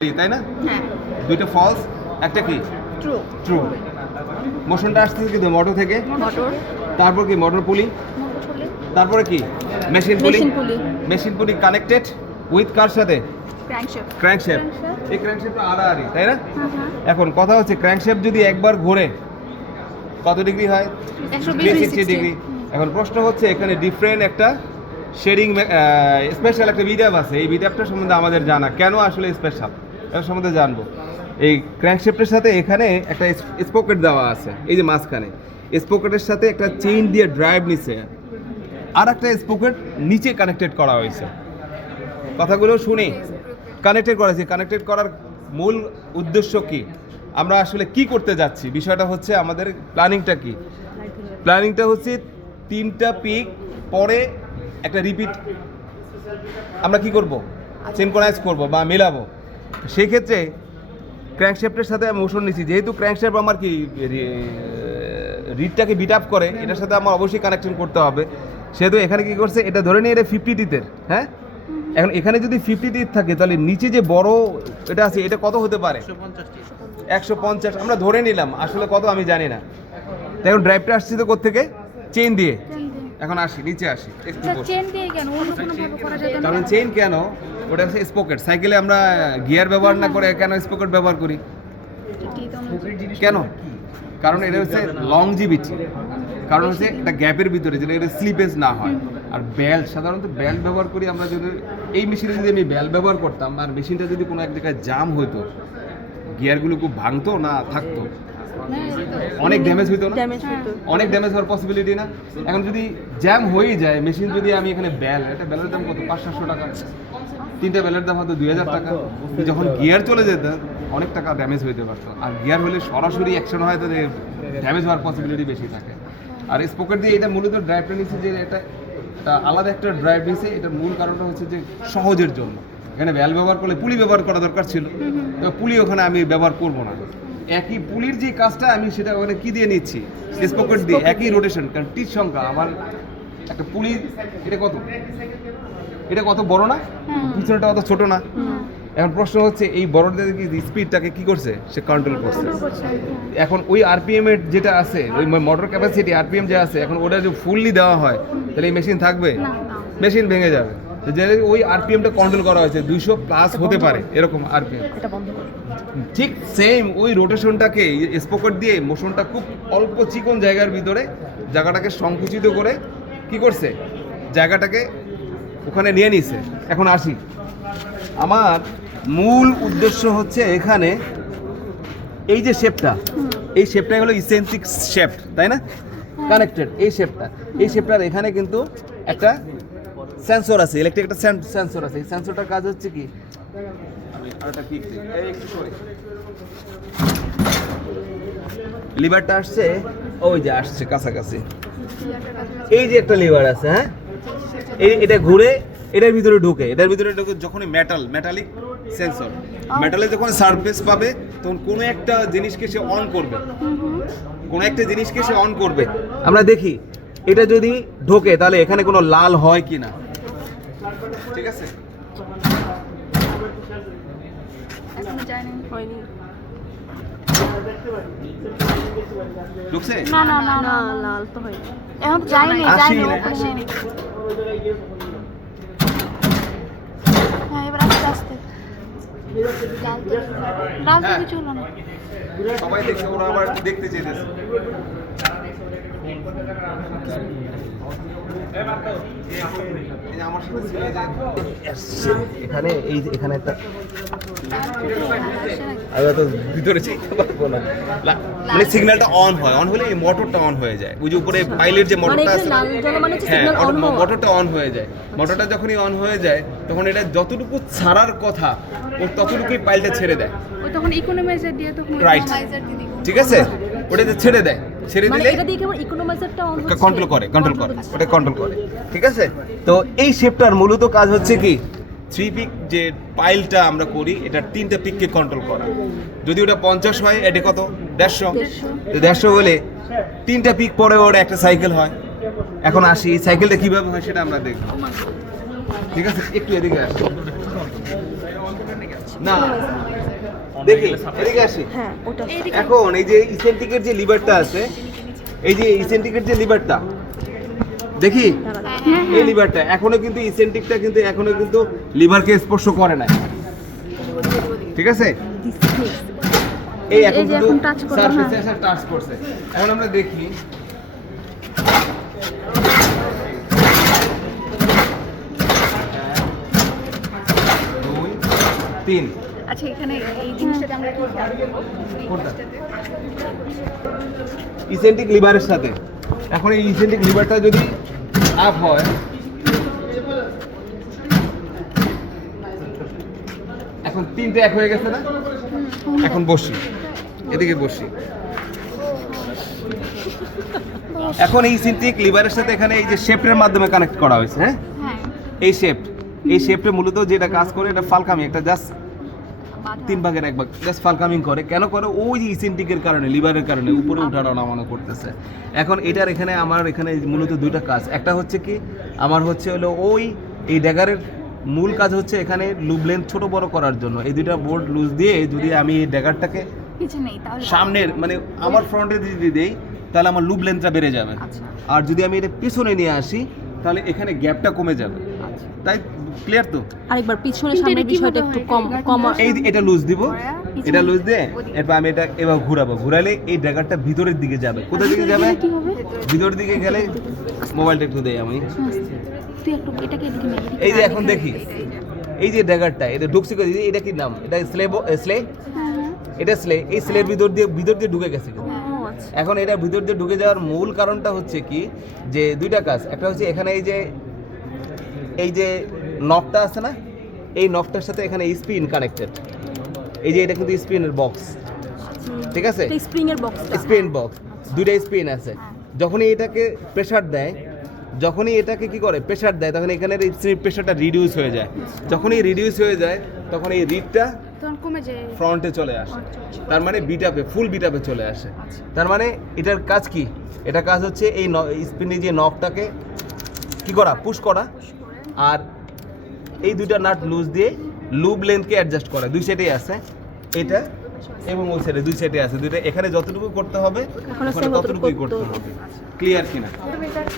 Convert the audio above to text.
তাই না? হ্যাঁ, দুইটা ফলস, একটা কি ট্রু। ট্রু। মোশনটা আসছে কিন্তু মোটর থেকে, মোটর, তারপর কি মোটর পুলি, মোটর পুলি, তারপরে কি মেশিন পুলি। মেশিন পুলি, মেশিন পুলি কানেক্টেড উইথ কার সাথে? ক্র্যাঙ্কশ্যাফট। ক্র্যাঙ্কশ্যাফট। এই ক্র্যাঙ্কশ্যাফটটা আড়াআড়ি, তাই না? হ্যাঁ, এখন কথা হচ্ছে ক্র্যাঙ্কশ্যাফট যদি একবার ঘোরে কত ডিগ্রি হয়? 120 ডিগ্রি। এখন প্রশ্ন হচ্ছে এখানে ডিফারেন্ট একটা শেডিং স্পেশাল একটা বিডাপ আছে। এই বিডাপটা সম্বন্ধে আমাদের জানা, কেন আসলে স্পেশাল এর সম্বন্ধে জানবো। এই ক্র্যাঙ্কশ্যাফটের সাথে এখানে একটা স্পোকেট দেওয়া আছে, এই যে মাঝখানে স্পোকেটের সাথে একটা চেইন দিয়ে ড্রাইভ নিচে, আর একটা স্পোকেট নিচে কানেক্টেড করা হয়েছে। কথাগুলো শুনি, কানেক্টেড করেছি। কানেক্টেড করার মূল উদ্দেশ্য কি, আমরা আসলে কি করতে যাচ্ছি, বিষয়টা হচ্ছে আমাদের প্ল্যানিংটা কি। প্ল্যানিংটা হচ্ছে 3টা পিক পরে একটা রিপিট আমরা কি করব, সিনক্রোনাইজ করব বা মেলাবো। সেই ক্ষেত্রে ক্র্যাঙ্কশ্যাফটের সাথে আমি মোশন নিচ্ছি, যেহেতু ক্র্যাঙ্কশ্যাফট আমার কি রিডটাকে বিট আপ করে, এটার সাথে আমার অবশ্যই কানেকশন করতে হবে। সেহেতু এখানে কি করছে, এটা ধরে নিয়ে এটা 50 টিথের। হ্যাঁ, এখন এখানে যদি 50 টিথ থাকে তাহলে নিচে যে বড় এটা আছে এটা কত হতে পারে? 150। আমরা ধরে নিলাম, আসলে কত আমি জানি না। এখন ড্রাইভটা আসছে তো কোত্থেকে? চেইন দিয়ে। এখন আসি নিচে আসি একটু বসি। চেন দিয়ে কেন অন্য কোনো ভাবে করা যেত না? কারণ চেইন কেন, ওটা হচ্ছে স্পোকেট। সাইকেলে আমরা গিয়ার ব্যবহার না করে কেন স্পোকেট ব্যবহার করি? এটাই তো আমরা- কেন? কারণ এটা হচ্ছে লংজিভিটি, কারণ হচ্ছে একটা গ্যাপের ভিতরে যেটা এটা স্লিপেজ না হয়। আর বেল্ট, সাধারণত বেল্ট ব্যবহার করি আমরা। যদি এই মেশিনে যদি আমি বেল্ট ব্যবহার করতাম আর মেশিনটা যদি কোনো এক জায়গায় জাম হতো, গিয়ারগুলো খুব ভাঙতো না থাকতো, অনেক ড্যামেজ হইতো না? অনেক ড্যামেজ হওয়ার পসিবিলিটি না? এখন যদি জ্যাম হয়ে যায় মেশিন, যদি আমি এখানে একটা বেলের দাম কত, 500-700 টাকা, 3টা বেলের দাম হয়তো 2000 টাকা। যখন গিয়ার চলে যেত অনেক টাকা ড্যামেজ হইতে পারতো। আর গিয়ার হলে সরাসরি অ্যাকশন হয়, তাদের ড্যামেজ হওয়ার পসিবিলিটি বেশি থাকে। আর স্পোকেট দিয়ে এটা মূলত ড্রাইভটা নিচ্ছে, যে এটা আলাদা একটা ড্রাইভ নিচ্ছে। এটার মূল কারণটা হচ্ছে যে সহজের জন্য। এখানে বেল ব্যবহার করলে পুলি ব্যবহার করা দরকার ছিল, পুলি ওখানে আমি ব্যবহার করবো না। একই পুলির যে কাজটা আমি সেটা ওখানে কি দিয়ে নিচ্ছি, স্পোকেট দিয়ে। একই রোটেশন, কারণ টিচ সংখ্যা আমার একটা পুলি, এটা কত বড় না, পিছনেটা অত ছোট না। এখন প্রশ্ন হচ্ছে এই বড়দের স্পিডটাকে কি করছে, সে কন্ট্রোল করছে। এখন ওই আরপিএম এর যেটা আছে, ওই মোটর ক্যাপাসিটি আরপিএম যে আছে, এখন ওটা যদি ফুললি দেওয়া হয় তাহলে এই মেশিন থাকবে, মেশিন ভেঙে যাবে। যে ওই আরপিএমটা কন্ট্রোল করা হয়েছে 200 প্লাস হতে পারে এরকম আরপিএম। ঠিক সেম ওই রোটেশনটাকে স্পোকেট দিয়ে মোশনটা খুব অল্প চিকন জায়গার ভিতরে জায়গাটাকে সংকুচিত করে কি করছে, জায়গাটাকে ওখানে নিয়ে নিছে। এখন আসি, আমার মূল উদ্দেশ্য হচ্ছে এখানে এই যে শেপটা, এই শেপটাই হলো ইসেন্ট্রিক শেপ, তাই না? কানেক্টেড এই শেপটার এখানে কিন্তু একটা সেন্সর আছে, ইলেকট্রিক একটা সেন্সর আছে। এই সেন্সরটার কাজ হচ্ছে কি, লিভারটা আসছে, ওই যে আসছে কাছাকাছি, এই যে একটা লিভার আছে। হ্যাঁ, এটা ঘুরে এটার ভিতরে ঢুকে, যখনই মেটালিক সেন্সর, মেটালে যখন সারফেস পাবে তখন কোনো একটা জিনিসকে সে অন করবে। আমরা দেখি এটা যদি ঢোকে তাহলে এখানে কোনো লাল হয় কি না। ঠিক আছে, এখনো যায়নি, হয়নি। ঢুকছে? না লাল তো হয়নি, এখন যায়নি। হ্যাঁ, এবার আস্তে আস্তে লাল তো কিছু হলো না। সবাই দেখছে, ওরা আবার দেখতে চেয়েছে। এখানে একটা আমি তো ভিতরে যেতে পারবো না। মানে সিগন্যালটা অন হলে এই মোটরটা অন হয়ে যায়। ওই যে উপরে পাইলের যে মোটরটা আছে, হ্যাঁ, মোটরটা অন হয়ে যায়। মোটরটা যখনই অন হয়ে যায় তখন এটা যতটুকু ছাড়ার কথা ও ততটুকুই পাইলটা ছেড়ে দেয়। ওই তখন ইকোনমাইজার দিয়ে তখন রাইট, ঠিক আছে, ওটা ছেড়ে দেয়। ছেড়ে দিলে এটা দিয়ে কেবল ইকোনমাইজারটা অন হচ্ছে, কন্ট্রোল করে, ওটা কন্ট্রোল করে। ঠিক আছে, তো এই শেপটার মূলত কাজ হচ্ছে কি, 3 পিক যে পাইলটা আমরা করি, এটা 3টা পিককে কন্ট্রোল করা। যদি ওটা 50 হয়, এটা কত, 150 হলে 3টা পিক পরে ওর একটা সাইকেল হয়। এখন আসি সাইকেলটা কিভাবে হয় সেটা আমরা দেখব। ঠিক আছে, একটু এদিকে আসি। না দেখি এদিকে আসি। হ্যাঁ ওটা এখন এই যে ইসেন্ট্রিকের যে লিভারটা আছে, এই যে ইসেন্ট্রিকের যে লিভারটা দেখি, এই লিভারটা এখনো কিন্তু ইসেন্ট্রিকটা কিন্তু এখনো কিন্তু লিভারকে স্পর্শ করে না, ঠিক আছে? এই এখন এই যে কিন্তু এখন touch করলো, সারফেসে হ্যাঁ। এসে টাচ করছে। এখন আমরা দেখি দুই, তিন। আচ্ছা এখানে এই জিনিসটাতে আমরা কি কোনটা? ইসেন্ট্রিক লিভারের সাথে এখন এই ইসেন্ট্রিক লিভারটা যদি আপ হয়, এখন তিনটে এক হয়ে গেছে না? এখন বসি, এদিকে বসি। এখন এই ইসেন্ট্রিক লিভারের সাথে এখানে এই যে শেপের মাধ্যমে কানেক্ট করা হয়েছে, হ্যাঁ? হ্যাঁ এই শেপটা মূলত যেটা কাজ করে এটা ফালকামি, একটা জাস্ট 3 ভাগের 1 ভাগ জাস্ট ফালকামিং করে। কেন করে? ওই যে ইসেন্ট্রিকের কারণে, লিভারের কারণে উপরে উঠানো নামানো করতেছে। এখন এটার এখানে আমার এখানে মূলত দুইটা কাজ। একটা হচ্ছে কি আমার হচ্ছে হলো ওই এই ড্যাগারের মূল কাজ হচ্ছে এখানে লুব লেন্থ ছোট বড় করার জন্য এই দুইটা বোল্ট লুজ দিয়ে যদি আমি এই ড্যাগারটাকে কিছু নেই তাহলে সামনের মানে আমার ফ্রন্টে যদি দেই তাহলে আমার লুব লেন্থটা বেড়ে যাবে, আচ্ছা। আর যদি আমি এটা পিছনে নিয়ে আসি তাহলে এখানে গ্যাপটা কমে যাবে। তাই ক্লিয়ার তো? আরেকবার পিছনে কিন্তু সামনের এটা কিভাবে বিষয়টা একটু হয়? কম এই এটা লুজ দিব, পিছনে- এটা লুজ দিয়ে এরপর আমি এটা এবার ঘোরাবো, ঘোরালে এই ড্যাগারটা ভিতরের দিকে যাবে। কোথায় দিকে যাবে? কি হবে? ভিতরের দিকে গেলে মোবাইলটা একটু দেই আমি। তুই একটু এটাকে এদিকে নে, এদিকে এই যে না, এখন এদিকে দেখি নে, এই যে। এই যে ড্যাগারটা এটা ঢুকছে কোথায়? এটা কি নাম? এটা স্লে হ্যাঁ, এটা স্লে। এই স্লের ভিতর দিয়ে ঢুকে গেছে কিন্তু। ও আচ্ছা এখন এটা ভিতর দিয়ে ঢুকে যাওয়ার মূল কারণটা হচ্ছে কি যে দুইটা কাজ। একটা হচ্ছে এখানে এই যে নকটা আছে না, এই নকটার সাথে এখানে স্পিন কানেক্টেড। এই যে এটা কিন্তু স্পিনের বক্স, ঠিক আছে? এটা স্প্রিং এর বক্স স্পিন বক্স, দুইটা স্পিন আছে। যখনই এটাকে প্রেসার দেয়, যখনই এটাকে কি করে প্রেসার দেয়, তখন এখানে প্রেসারটা রিডিউস হয়ে যায়। যখনই রিডিউস হয়ে যায় তখন এই রিডটা তখন কমে যায়। ফ্রন্টে চলে আসে, তার মানে বিটাপে ফুল বিটাপে চলে আসে। তার মানে এটার কাজ কি? এটা কাজ হচ্ছে এই স্পিনে যে নকটাকে কি করা, পুশ করা, আর এই দুইটা নাট লুজ দিয়ে লুব লেন্থকে অ্যাডজাস্ট করা। দুই সাইডেই আছে এটা এবং ওই সাইডে দুই সাইডে আছে দুইটা। এখানে যতটুকু করতে হবে ওখানে ওখানে same ততটুকুই ততটুকু করতে করতে হবে। ক্লিয়ার কিনা?